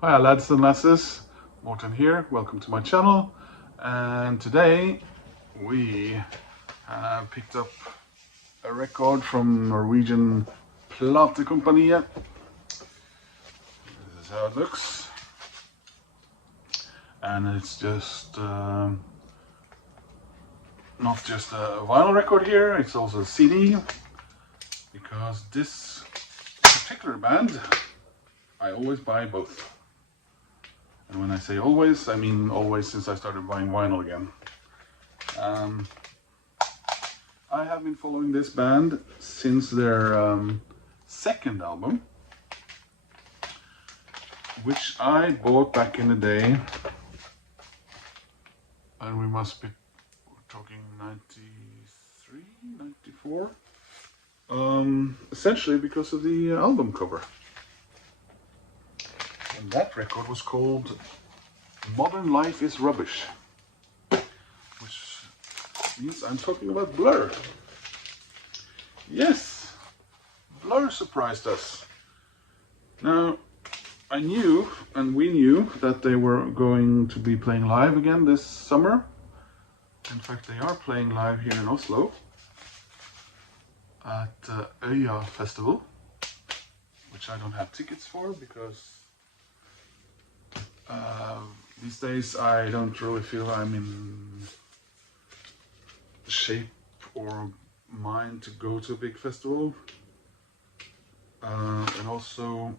Hi lads and lasses, Morten here, welcome to my channel, and today we have picked up a record from Norwegian Platekompaniet. This is how it looks, and it's just not just a vinyl record here, it's also a CD, because this particular band I always buy both. And when I say always, I mean always since I started buying vinyl again. I have been following this band since their second album, which I bought back in the day, and we must be talking 93, 94, essentially because of the album cover. And that record was called Modern Life is Rubbish, which means I'm talking about Blur. Yes, Blur surprised us. Now, I knew, and we knew, that they were going to be playing live again this summer. In fact, they are playing live here in Oslo at Øya Festival, which I don't have tickets for because these days I don't really feel I'm in the shape or mind to go to a big festival. And also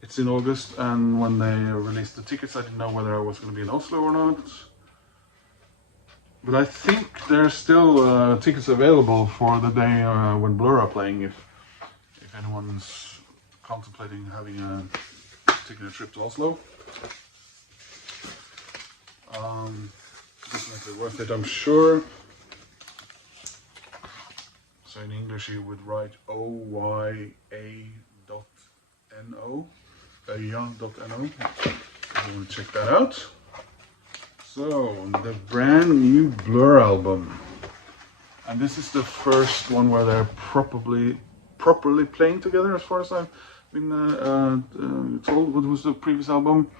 it's in August, and when they released the tickets I didn't know whether I was going to be in Oslo or not. But I think there's still tickets available for the day when Blur are playing, if anyone's contemplating taking a trip to Oslo. Definitely worth it, I'm sure. So in English you would write OYA.no, Øya.no, if you want to check that out. So, the brand new Blur album. And this is the first one where they're properly playing together, as far as I've been told. What was the previous album?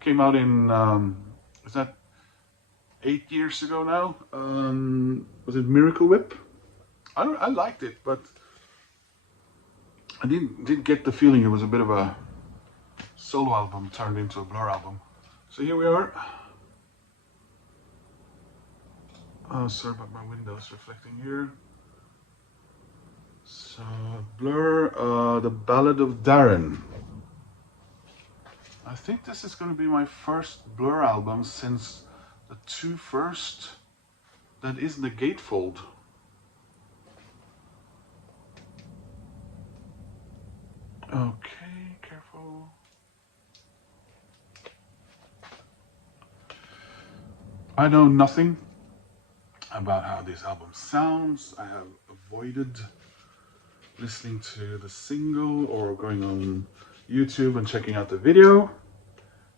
Came out in, is that 8 years ago now? Was it Miracle Whip? I liked it, but I did get the feeling it was a bit of a solo album turned into a Blur album. So here we are. Oh, sorry about my windows reflecting here. So, Blur, the Ballad of Darren. I think this is going to be my first Blur album since the two first that isn't a gatefold. Okay, careful. I know nothing about how this album sounds. I have avoided listening to the single or going on YouTube and checking out the video,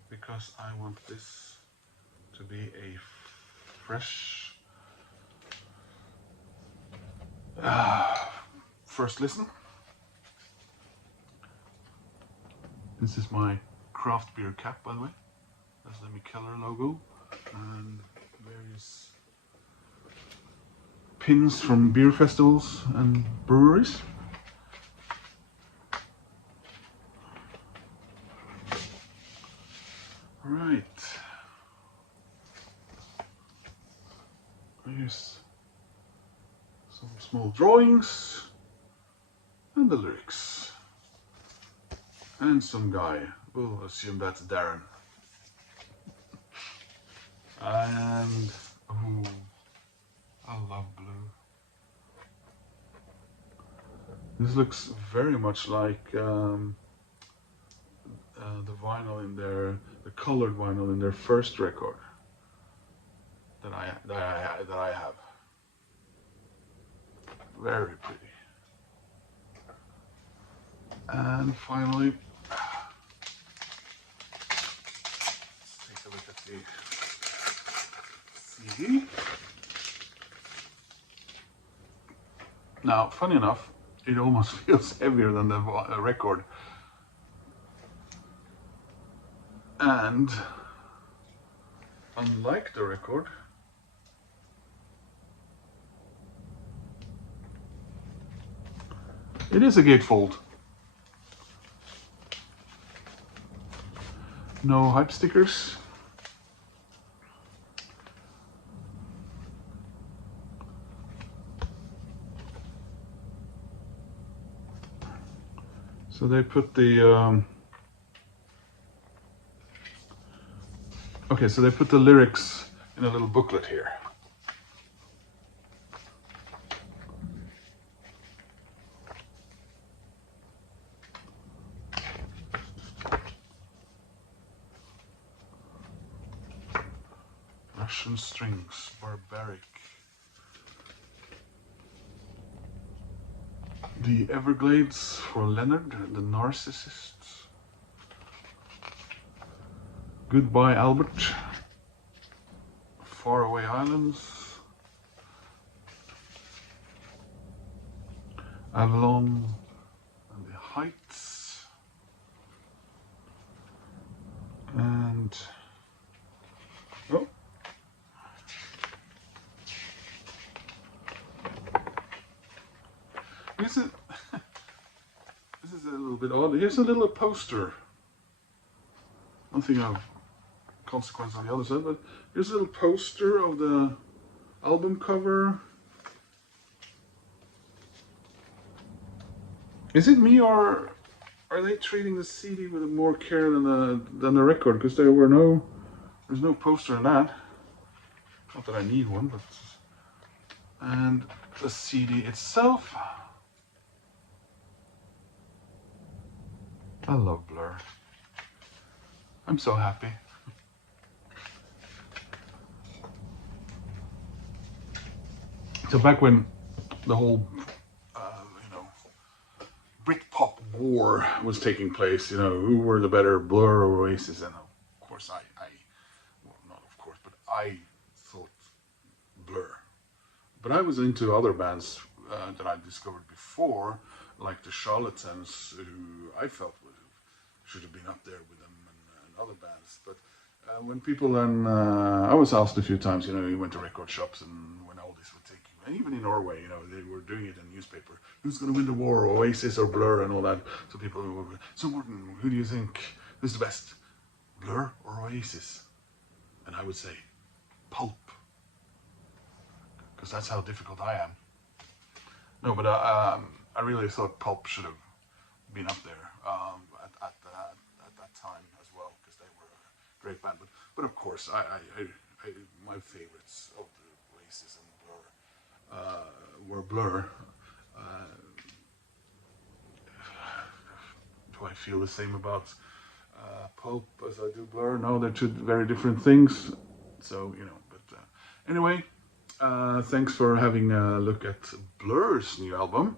because I want this to be a fresh first listen. This is my craft beer cap, by the way. That's the Mikkeller logo and various pins from beer festivals and breweries. Right. Here's some small drawings and the lyrics. And some guy. We'll assume that's Darren. And oh, I love blue. This looks very much like the vinyl in the colored vinyl in their first record that I have. Very pretty. And finally, let's take a look at the CD. Now, funny enough, it almost feels heavier than the record. And unlike the record, it is a gatefold. No hype stickers. So they put the okay, so they put the lyrics in a little booklet here. Russian strings, barbaric. The Everglades for Leonard, the Narcissist. Goodbye Albert. Faraway Islands. Avalon and the Heights. And oh. This is a little bit odd. Here's a little poster. Nothing of consequence on the other side, but here's a little poster of the album cover. Is it me, or are they treating the CD with more care than the record? Because there's no poster in that. Not that I need one, but and the CD itself. I love Blur. I'm so happy. So back when the whole, Britpop war was taking place, who were the better, Blur or Oasis? And of course well, not of course, but I thought Blur. But I was into other bands that I discovered before, like the Charlatans, who I felt should have been up there with them, and other bands. But when people then, I was asked a few times, you went to record shops, and when all this would take you, and even in Norway, they were doing it in newspaper. Who's going to win the war, Oasis or Blur, and all that? So people were, so Morten, who do you think is the best, Blur or Oasis? And I would say, Pulp, because that's how difficult I am. No, but I really thought Pulp should have been up there at that time as well, because they were a great band. But of course, my favorites of the Oasis and Blur were Blur. Do I feel the same about Pulp as I do Blur? No, they're two very different things. So but anyway. Thanks for having a look at Blur's new album.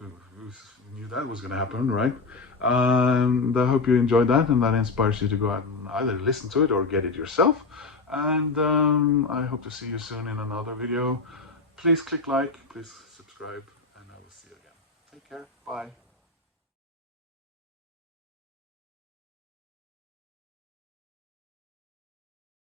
Who knew that was going to happen, right? And I hope you enjoyed that, and that inspires you to go out and either listen to it or get it yourself. And I hope to see you soon in another video. Please click like, please subscribe, and I will see you again. Take care. Bye.